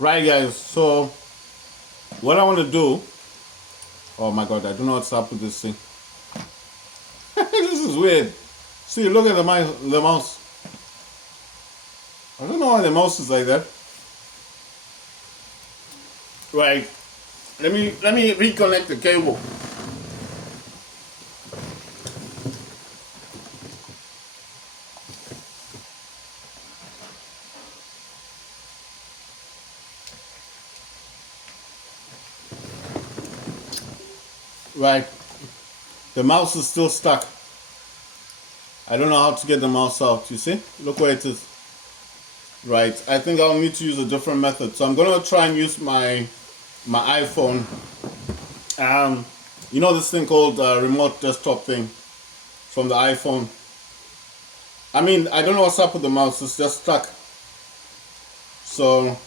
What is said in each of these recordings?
Right, guys. So what I want to do. Oh my God, I don't know what's up with this thing. This is weird. See, look at the mouse. I don't know why the mouse is like that. Right. Let me reconnect the cable. Right. The mouse is still stuck. I don't know how to get the mouse out. You see? Look where it is. Right. I think I'll need to use a different method. So I'm gonna try and use my iPhone. You know this thing called remote desktop thing from the iPhone. I mean, I don't know what's up with the mouse. It's just stuck. So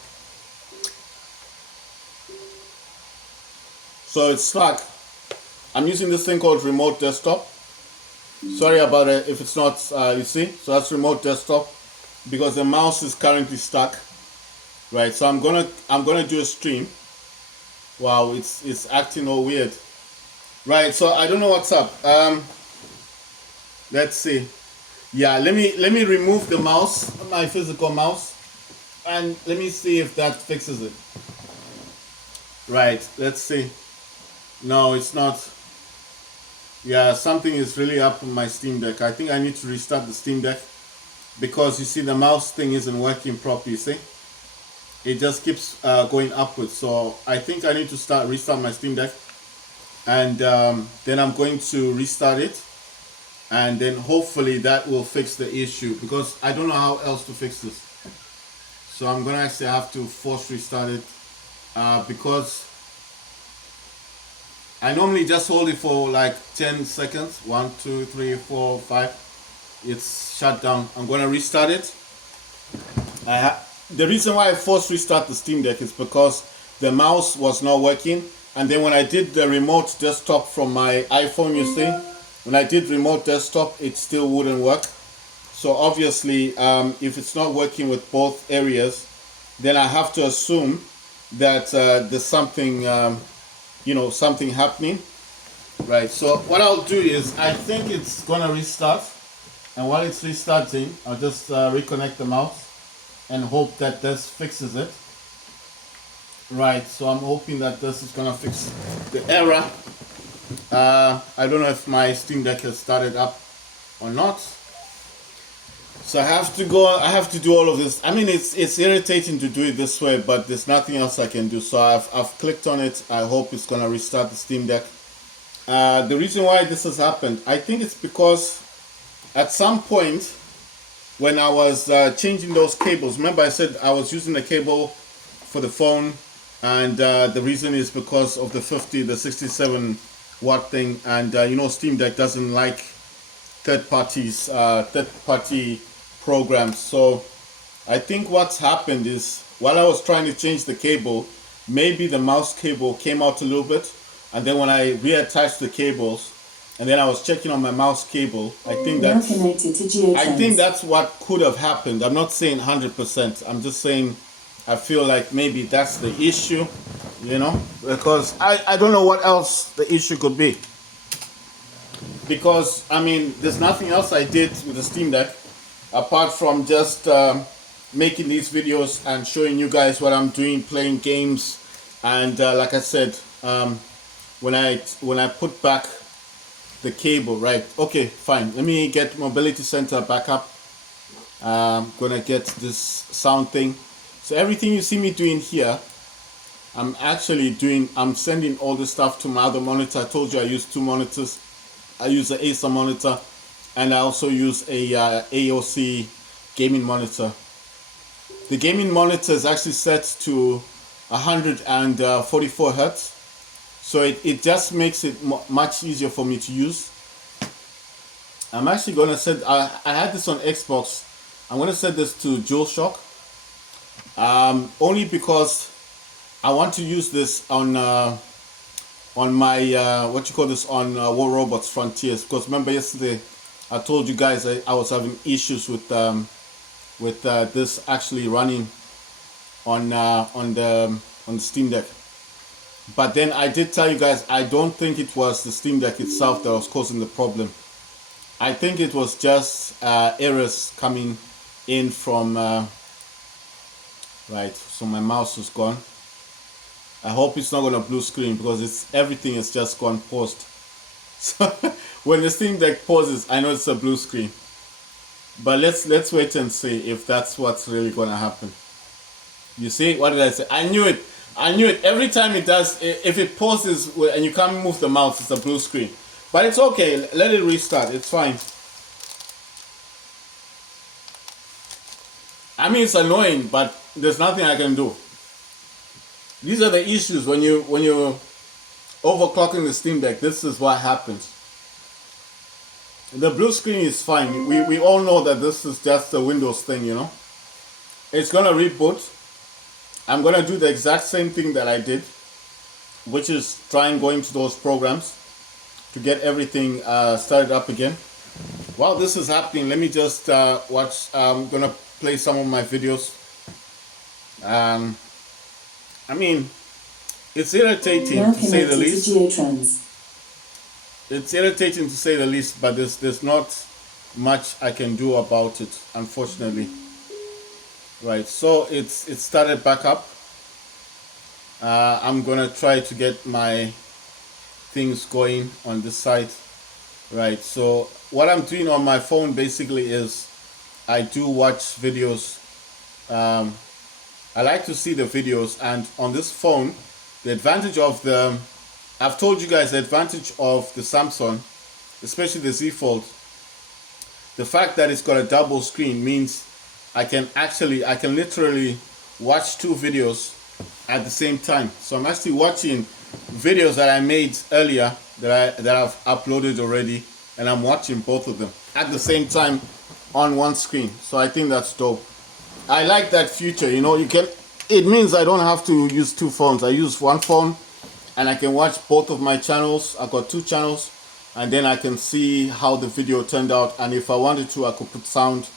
it's stuck. I'm using this thing called remote desktop. Sorry about it if it's not, you see, so that's remote desktop because the mouse is currently stuck, right? So I'm gonna do a stream. Wow, it's acting all weird, right? So I don't know what's up. Let's see. Yeah, let me remove the mouse, my physical mouse, and let me see if that fixes it. Right, let's see. No, it's not. Yeah, something is really up on my Steam Deck. I think I need to restart the Steam Deck because you see the mouse thing isn't working properly. See, it just keeps going upwards. So I think I need to restart my Steam Deck, and then I'm going to restart it, and then hopefully that will fix the issue because I don't know how else to fix this. So I'm gonna actually have to force restart it because I normally just hold it for like 10 seconds. 1, 2, 3, 4, 5. It's shut down. I'm gonna restart it. The reason why I forced restart the Steam Deck is because the mouse was not working. And then when I did the remote desktop from my iPhone, you see, when I did remote desktop, it still wouldn't work. So obviously, if it's not working with both areas, then I have to assume that there's something something happening, right? So what I'll do is I think it's gonna restart, and while it's restarting I'll just reconnect the mouse and hope that this fixes it. Right, so I'm hoping that this is gonna fix the error. I don't know if my Steam Deck has started up or not, so I have to do all of this. I mean, it's irritating to do it this way, but there's nothing else I can do. So I've clicked on it. I hope it's gonna restart the Steam Deck. The reason why this has happened, I think it's because at some point when I was changing those cables, remember I said I was using the cable for the phone, and the reason is because of the 67 watt thing, and Steam Deck doesn't like third party programs. So I think what's happened is while I was trying to change the cable, maybe the mouse cable came out a little bit, and then when I reattached the cables and then I was checking on my mouse cable, I think that's what could have happened. I'm not saying 100%. I'm just saying I feel like maybe that's the issue, because I don't know what else the issue could be. Because I mean, there's nothing else I did with the Steam Deck apart from just making these videos and showing you guys what I'm doing, playing games, and like I said, when I put back the cable, right? Okay, fine. Let me get Mobility Center back up. I'm gonna get this sound thing. So everything you see me doing here, I'm sending all this stuff to my other monitor. I told you I use 2 monitors. I use an Acer monitor, and I also use a AOC gaming monitor. The gaming monitor is actually set to 144 hertz, so it just makes it much easier for me to use. I'm actually gonna set. I had this on Xbox. I'm gonna set this to DualShock, only because I want to use this on my on War Robots Frontiers, because remember yesterday I told you guys I was having issues with this actually running on the Steam Deck. But then I did tell you guys I don't think it was the Steam Deck itself that was causing the problem. I think it was just errors coming in from right. So my mouse is gone. I hope it's not gonna blue screen because everything is just gone paused. So when the Steam Deck pauses, I know it's a blue screen. But let's wait and see if that's what's really gonna happen. You see, what did I say? I knew it. Every time it does, if it pauses and you can't move the mouse, it's a blue screen. But it's okay. Let it restart. It's fine. I mean, it's annoying, but there's nothing I can do. These are the issues when you're overclocking the Steam Deck. This is what happens. The blue screen is fine. We all know that this is just a Windows thing, you know. It's gonna reboot. I'm gonna do the exact same thing that I did, which is try and go into those programs to get everything started up again. While this is happening, let me just watch. I'm gonna play some of my videos. I mean, it's irritating to say the least. It's irritating to say the least, but there's not much I can do about it, unfortunately. Right, so it's started back up. I'm gonna try to get my things going on this side. Right, so what I'm doing on my phone basically is I do watch videos. I like to see the videos, and on this phone, the advantage of I've told you guys the advantage of the Samsung, especially the Z Fold, the fact that it's got a double screen means I can literally watch two videos at the same time. So I'm actually watching videos that I made earlier that I've uploaded already, and I'm watching both of them at the same time on one screen. So I think that's dope. I like that feature, you know. It means I don't have to use two phones. I use one phone and I can watch both of my channels. I've got two channels, and then I can see how the video turned out, and if I wanted to I could put sound,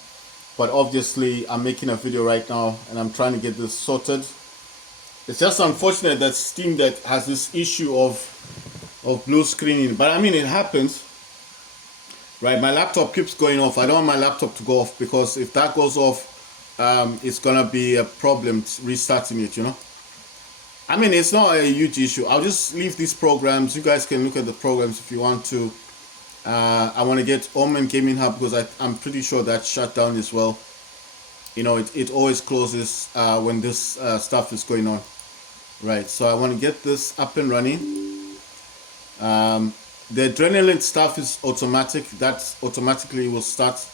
but obviously I'm making a video right now and I'm trying to get this sorted. It's just unfortunate that Steam Deck has this issue of blue screening, but I mean, it happens. Right, my laptop keeps going off. I don't want my laptop to go off, because if that goes off, it's gonna be a problem restarting it, you know. I mean, it's not a huge issue. I'll just leave these programs. You guys can look at the programs if you want to. I want to get Omen Gaming Hub, because I'm pretty sure that's shut down as well. You know, it always closes when this stuff is going on. Right, so I want to get this up and running. The Adrenaline stuff is automatic. That automatically will start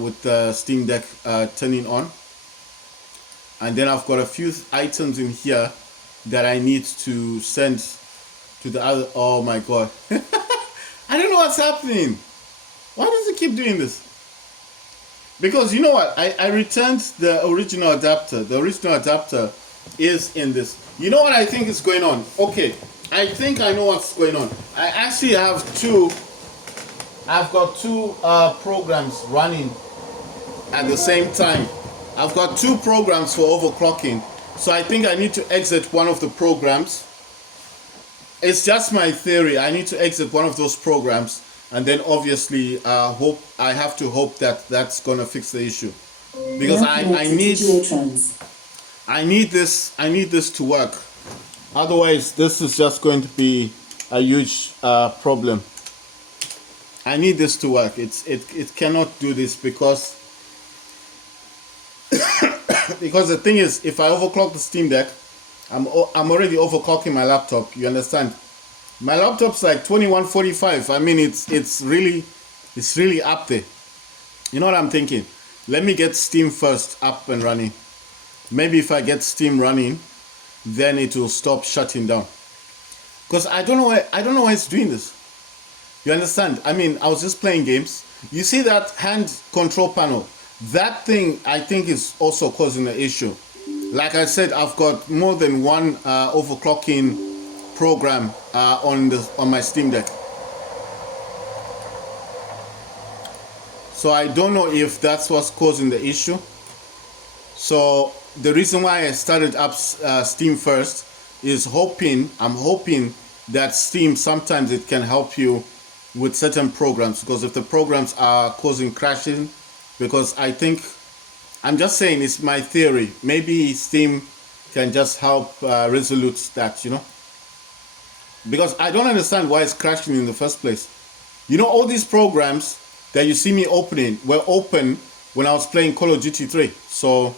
with the Steam Deck turning on. And then I've got a few items in here that I need to send to the other. Oh my god. I don't know what's happening. Why does it keep doing this? Because you know what? I returned the original adapter. The original adapter is in this. You know what I think is going on? Okay, I think I know what's going on. I actually have I've got two programs running at the same time. I've got two programs for overclocking. So I think I need to exit one of the programs. It's just my theory. I need to exit one of those programs, and then obviously I have to hope that that's gonna fix the issue, because I need this to work. Otherwise, this is just going to be a huge problem. I need this to work. It cannot do this, because because the thing is, if I overclock the Steam Deck, I'm already overclocking my laptop. You understand? My laptop's like 2145. I mean, it's really up there. You know what I'm thinking? Let me get Steam first up and running. Maybe if I get Steam running, then it will stop shutting down. Because I don't know why it's doing this. You understand? I mean, I was just playing games. You see that hand control panel? That thing, I think, is also causing an issue. Like I said, I've got more than one overclocking program on my Steam Deck. So I don't know if that's what's causing the issue. So the reason why I started up Steam first is I'm hoping that Steam sometimes it can help you with certain programs, because if the programs are causing crashing, because I think, I'm just saying, it's my theory, maybe Steam can just help resolute that, because I don't understand why it's crashing in the first place. All these programs that you see me opening were open when I was playing Call of Duty 3. So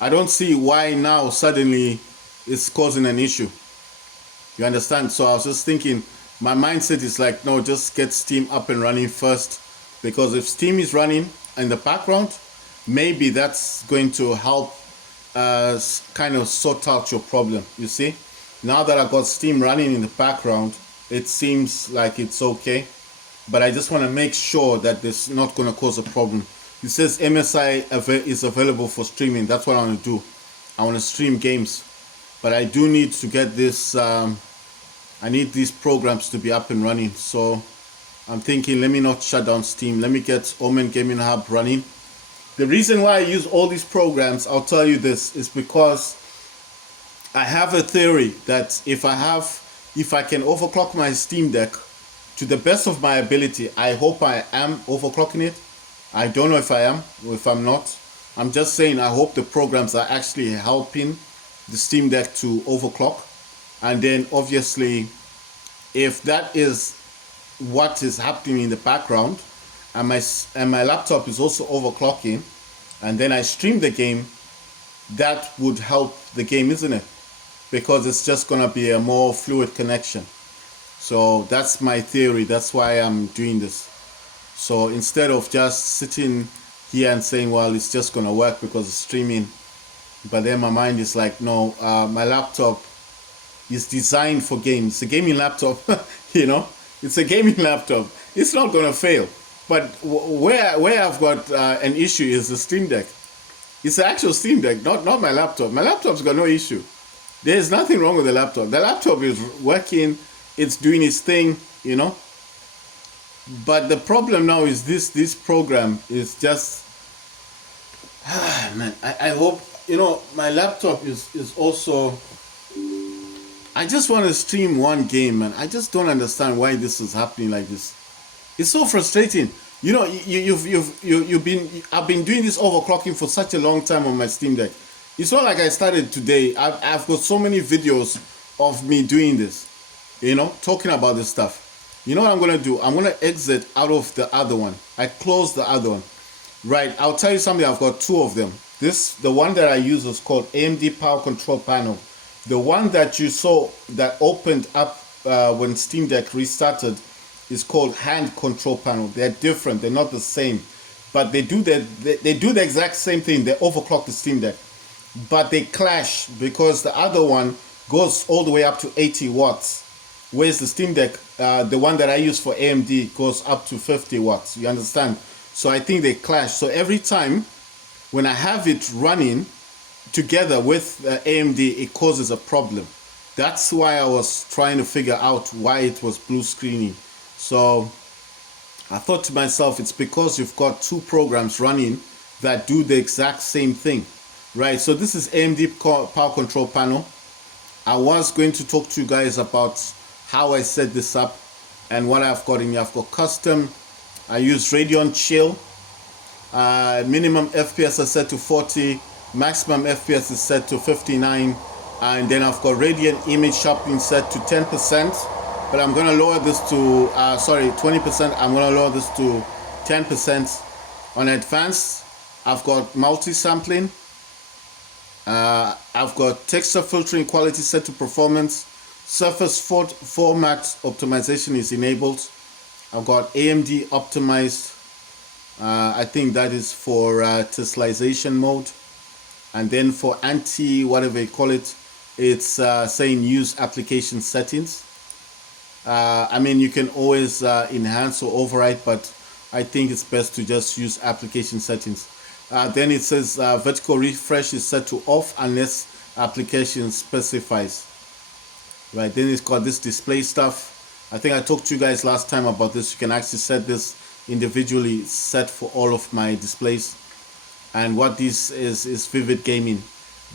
I don't see why now suddenly it's causing an issue. You understand? So I was just thinking, my mindset is like, no, just get Steam up and running first. Because if Steam is running in the background, maybe that's going to help kind of sort out your problem. You see? Now that I've got Steam running in the background, it seems like it's okay. But I just want to make sure that this is not going to cause a problem. It says MSI is available for streaming. That's what I want to do. I want to stream games. But I do need to get this, I need these programs to be up and running. So I'm thinking, let me not shut down Steam. Let me get Omen Gaming Hub running. The reason why I use all these programs, I'll tell you this, is because I have a theory that if I can overclock my Steam Deck to the best of my ability, I hope I am overclocking it. I don't know if I am or if I'm not. I'm just saying I hope the programs are actually helping the Steam Deck to overclock. And then obviously, if that is what is happening in the background, and my laptop is also overclocking, and then I stream the game, that would help the game, isn't it? Because it's just gonna be a more fluid connection. So that's my theory. That's why I'm doing this. So instead of just sitting here and saying, well, it's just gonna work because it's streaming, but then my mind is like, no, my laptop is designed for games. It's a gaming laptop, it's a gaming laptop. It's not gonna fail. But where I've got an issue is the Steam Deck. It's the actual Steam Deck, not my laptop. My laptop's got no issue. There's nothing wrong with the laptop. The laptop is working. It's doing its thing, But the problem now is this program is just, man, I hope, my laptop is also, I just want to stream one game, man. I just don't understand why this is happening like this. It's so frustrating. I've been doing this overclocking for such a long time on my Steam Deck. It's not like I started today. I've got so many videos of me doing this, talking about this stuff. You know what I'm going to do? I'm going to exit out of the other one. I closed the other one. Right, I'll tell you something. I've got two of them. The one that I use is called AMD Power Control Panel. The one that you saw that opened up when Steam Deck restarted is called Hand Control Panel. They're different. They're not the same. But they do the exact same thing. They overclock the Steam Deck. But they clash because the other one goes all the way up to 80 watts. Whereas the Steam Deck, the one that I use for AMD, goes up to 50 watts. You understand? So I think they clash. So every time when I have it running together with AMD, it causes a problem. That's why I was trying to figure out why it was blue screening. So I thought to myself, it's because you've got two programs running that do the exact same thing. Right, so this is AMD Power Control Panel. I was going to talk to you guys about how I set this up and what I've got in here. I've got custom. I use Radeon Chill. Minimum FPS is set to 40. Maximum FPS is set to 59. And then I've got Radiant Image Sharpening set to 10%. But I'm going to lower this to, 20%. I'm going to lower this to 10%. On advanced, I've got multi-sampling. I've got texture filtering quality set to performance. Surface format optimization is enabled. I've got AMD optimized. I think that is for Teslaization mode. And then for anti whatever you call it, it's saying use application settings. You can always enhance or override, but I think it's best to just use application settings. Then it says vertical refresh is set to off unless application specifies. Right, then it's got this display stuff. I think I talked to you guys last time about this. You can actually set this individually, set for all of my displays. And what this is Vivid Gaming.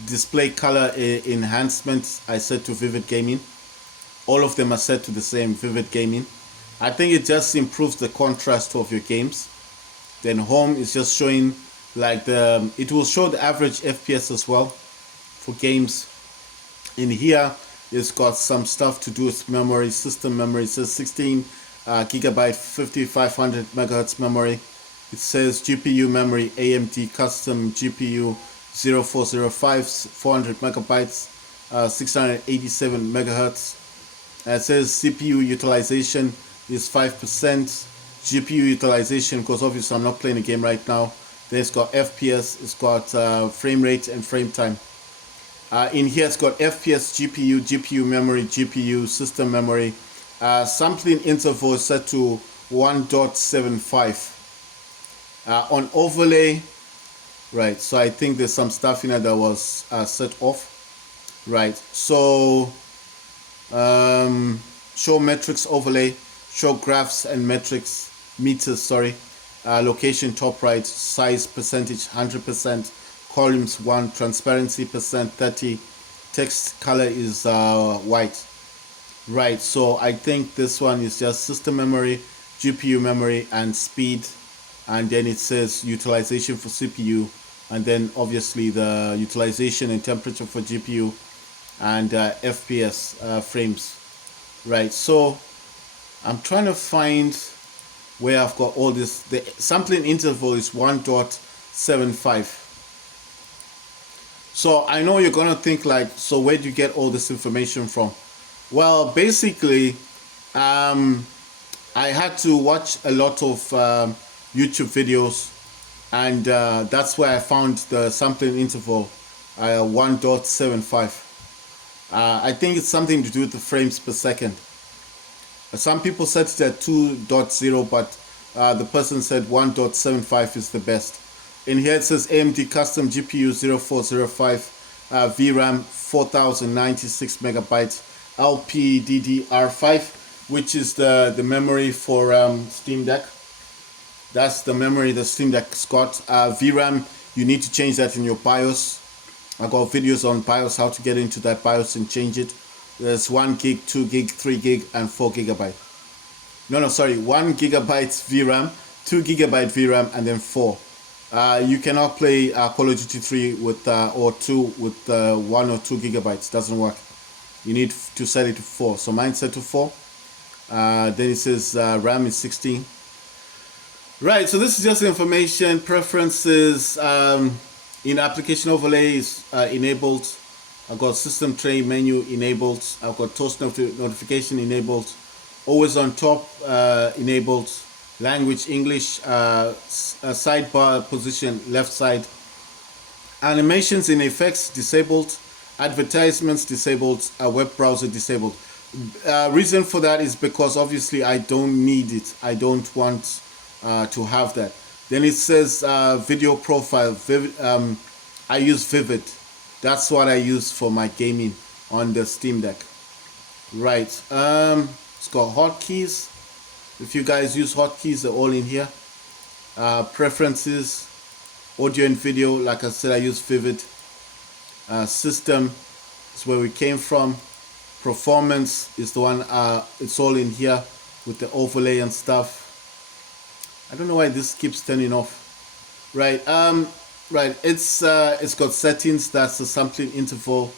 display color enhancements I set to Vivid Gaming. All of them are set to the same Vivid Gaming. I think it just improves the contrast of your games. Then home is just showing like it will show the average FPS as well for games. In here, it's got some stuff to do with memory, system memory. It says 16 gigabyte 5500 megahertz memory. It says GPU memory, AMD custom GPU 0405 400 megabytes 687 megahertz. It says CPU utilization is 5%. GPU utilization, because obviously I'm not playing a game right now. Then it's got FPS, it's got frame rate and frame time. In here it's got FPS, GPU memory, GPU, system memory. Sampling interval is set to 1.75. On overlay, right, so I think there's some stuff in there that was set off. Right, so show metrics overlay, show graphs and metrics, meters, sorry. Location top right, size percentage 100%, columns 1, transparency percent 30, text color is white. Right, so I think this one is just system memory, GPU memory and speed, and then it says utilization for CPU, and then obviously the utilization and temperature for GPU and FPS frames. Right, so I'm trying to find where I've got all this. The sampling interval is 1.75. So I know you're gonna think like, so where do you get all this information from? Well, basically, I had to watch a lot of YouTube videos, and that's where I found the sampling interval 1.75. I think it's something to do with the frames per second. Some people set it at 2.0, but the person said 1.75 is the best. In here it says AMD custom GPU 0405, VRAM 4096 megabytes, LPDDR5, which is the memory for Steam Deck. That's the memory the Steam Deck's got. VRAM, you need to change that in your BIOS. I got videos on BIOS, how to get into that BIOS and change it. There's 1 gig, 2 gig, 3 gig, and 4 gigabyte. No, sorry, 1 gigabyte VRAM, 2 gigabyte VRAM, and then 4. You cannot play Call of Duty 3 with or 2 with 1 or 2 gigabytes. Doesn't work. You need to set it to 4. So mine set to 4. Then it says RAM is 16. Right. So this is just information. Preferences in application overlay is enabled. I've got system tray menu enabled. I've got toast notification enabled. Always on top enabled. Language English. Sidebar position left side. Animations in effects disabled. Advertisements disabled. Web browser disabled. Reason for that is because obviously I don't need it. I don't want to have that. Then it says video profile. I use Vivid. That's what I use for my gaming on the Steam Deck. Right. It's got hotkeys. If you guys use hotkeys, they're all in here. Preferences, audio and video. Like I said, I use Vivid. System is where we came from. Performance is the one. It's all in here with the overlay and stuff. I don't know why this keeps turning off. Right. Right. It's got settings. That's the sampling interval,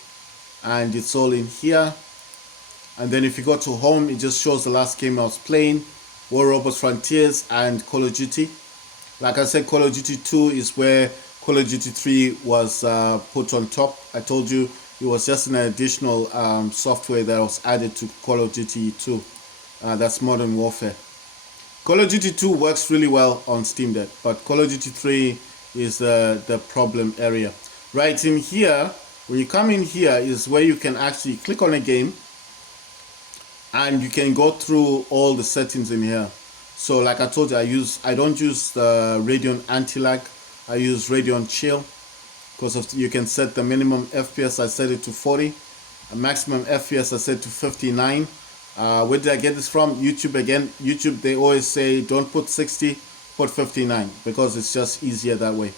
and it's all in here. And then if you go to home, it just shows the last game I was playing, War Robots Frontiers and Call of Duty. Like I said, Call of Duty 2 is where Call of Duty 3 was put on top. I told you it was just an additional software that was added to Call of Duty 2. That's Modern Warfare. Call of Duty 2 works really well on Steam Deck, but Call of Duty 3 is the problem area. Right in here, when you come in here is where you can actually click on a game and you can go through all the settings in here. So like I told you, I don't use the Radeon Anti-Lag. I use Radeon Chill because you can set the minimum FPS. I set it to 40. A maximum FPS I set to 59. Where did I get this from? YouTube again. YouTube, they always say don't put 60, put 59 because it's just easier that way.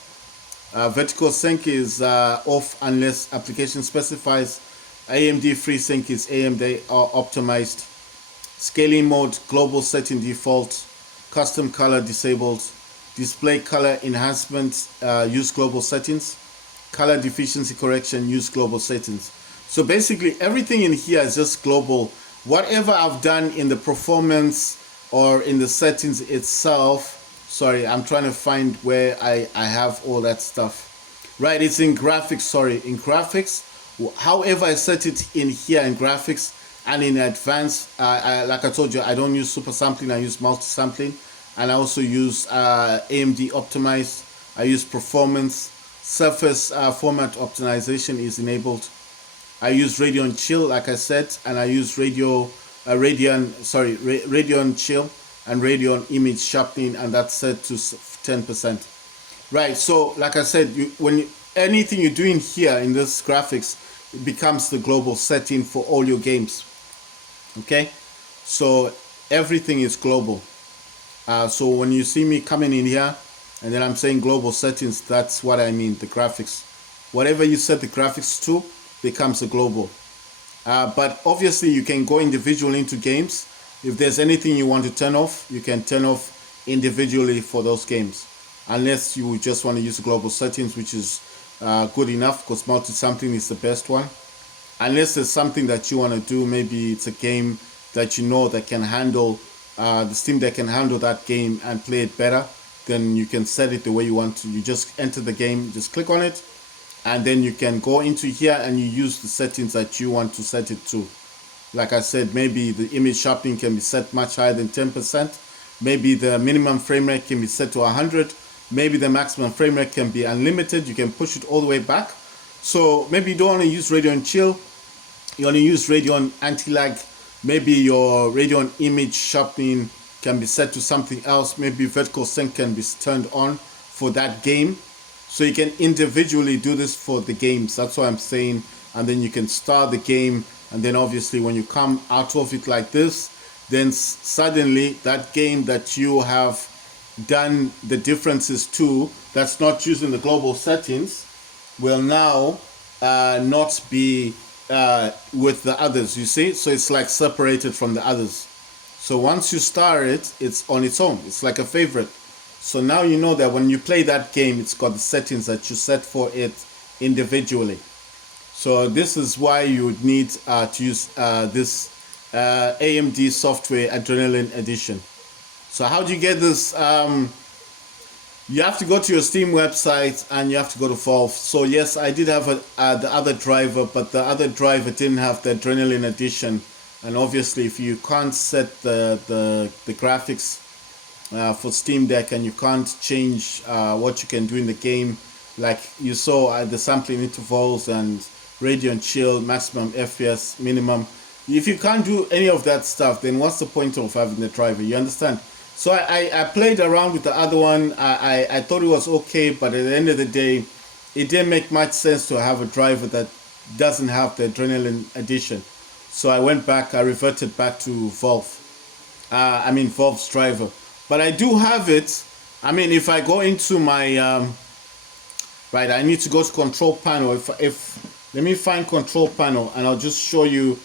Vertical sync is off unless application specifies. AMD FreeSync is AMD optimized. Scaling mode, global setting default. Custom color disabled. Display color enhancement, use global settings. Color deficiency correction, use global settings. So basically everything in here is just global. Whatever I've done in the performance or in the settings itself, sorry, I'm trying to find where I have all that stuff. Right, it's in graphics, sorry, in graphics. However I set it in here in graphics and in advanced, like I told you, I don't use super sampling, I use multi-sampling. And I also use AMD optimize. I use performance. Surface format optimization is enabled. I use Radeon Chill, like I said, and I use Radeon Chill and Radeon Image Sharpening, and that's set to 10%. Right. So, like I said, anything you do in here in this graphics, it becomes the global setting for all your games. Okay. So everything is global. So when you see me coming in here and then I'm saying global settings, that's what I mean, the graphics. Whatever you set the graphics to becomes a global. But obviously you can go individually into games. If there's anything you want to turn off, you can turn off individually for those games. Unless you just want to use global settings, which is good enough because multi-sampling is the best one. Unless there's something that you want to do, maybe it's a game that you know that can handle the Steam Deck can handle that game and play it better, then you can set it the way you want to. You just enter the game, just click on it, and then you can go into here and you use the settings that you want to set it to. Like I said, maybe the image sharpening can be set much higher than 10%. Maybe the minimum frame rate can be set to 100. Maybe the maximum frame rate can be unlimited. You can push it all the way back. So maybe you don't want to use Radeon Chill. You want to use Radeon Anti-Lag. Maybe your Radeon Image Sharpening can be set to something else. Maybe vertical sync can be turned on for that game. So you can individually do this for the games. That's what I'm saying. And then you can start the game. And then obviously when you come out of it like this, then suddenly that game that you have done the differences to, that's not using the global settings, will now not be with the others, you see. So it's like separated from the others. So once you start it, it's on its own. It's like a favorite. So now you know that when you play that game, it's got the settings that you set for it individually. So this is why you would need to use this AMD software Adrenaline Edition. So how do you get this? You have to go to your Steam website and you have to go to Valve. So yes, I did have the other driver, but the other driver didn't have the Adrenaline Edition. And obviously, if you can't set the graphics for Steam Deck and you can't change what you can do in the game, like you saw the sampling intervals and Radeon Chill, maximum FPS, minimum. If you can't do any of that stuff, then what's the point of having the driver? You understand? So I played around with the other one. I thought it was okay, but at the end of the day, it didn't make much sense to have a driver that doesn't have the Adrenaline Edition. So I went back, I reverted back to Valve. Valve's driver. But I do have it. I mean, if I go into my, right, I need to go to control panel. Let me find control panel and I'll just show you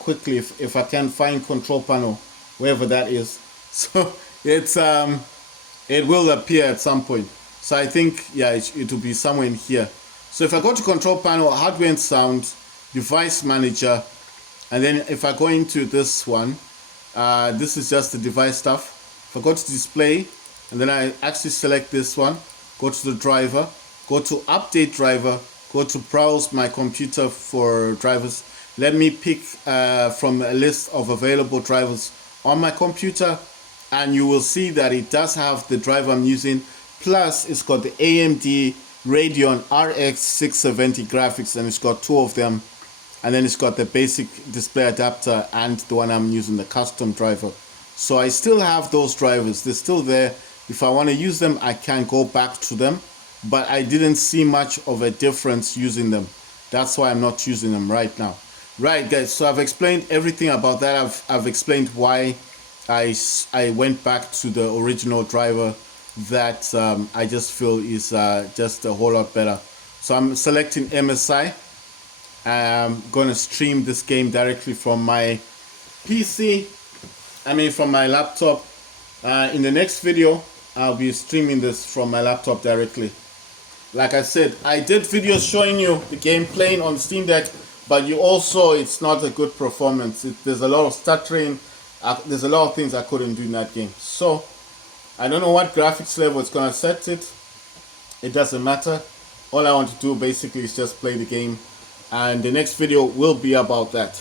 quickly if I can find control panel, wherever that is. So it's it will appear at some point. So I think, yeah, it will be somewhere in here. So if I go to control panel, hardware and sound, device manager, and then if I go into this one, this is just the device stuff. If I go to display, and then I actually select this one, go to the driver, go to update driver, go to browse my computer for drivers. Let me pick from a list of available drivers on my computer, and you will see that it does have the driver I'm using. Plus, it's got the AMD Radeon RX 670 graphics, and it's got two of them. And then it's got the basic display adapter and the one I'm using, the custom driver. So I still have those drivers. They're still there. If I want to use them, I can go back to them. But I didn't see much of a difference using them. That's why I'm not using them right now. Right, guys. So I've explained everything about that. I've explained why I went back to the original driver. that I just feel is just a whole lot better. So I'm selecting MSI. I'm gonna stream this game directly from my PC. From my laptop. In the next video, I'll be streaming this from my laptop directly. Like I said, I did videos showing you the game playing on Steam Deck, but it's not a good performance. There's a lot of stuttering. There's a lot of things I couldn't do in that game. So I don't know what graphics level it's gonna set it. It doesn't matter. All I want to do basically is just play the game, and the next video will be about that.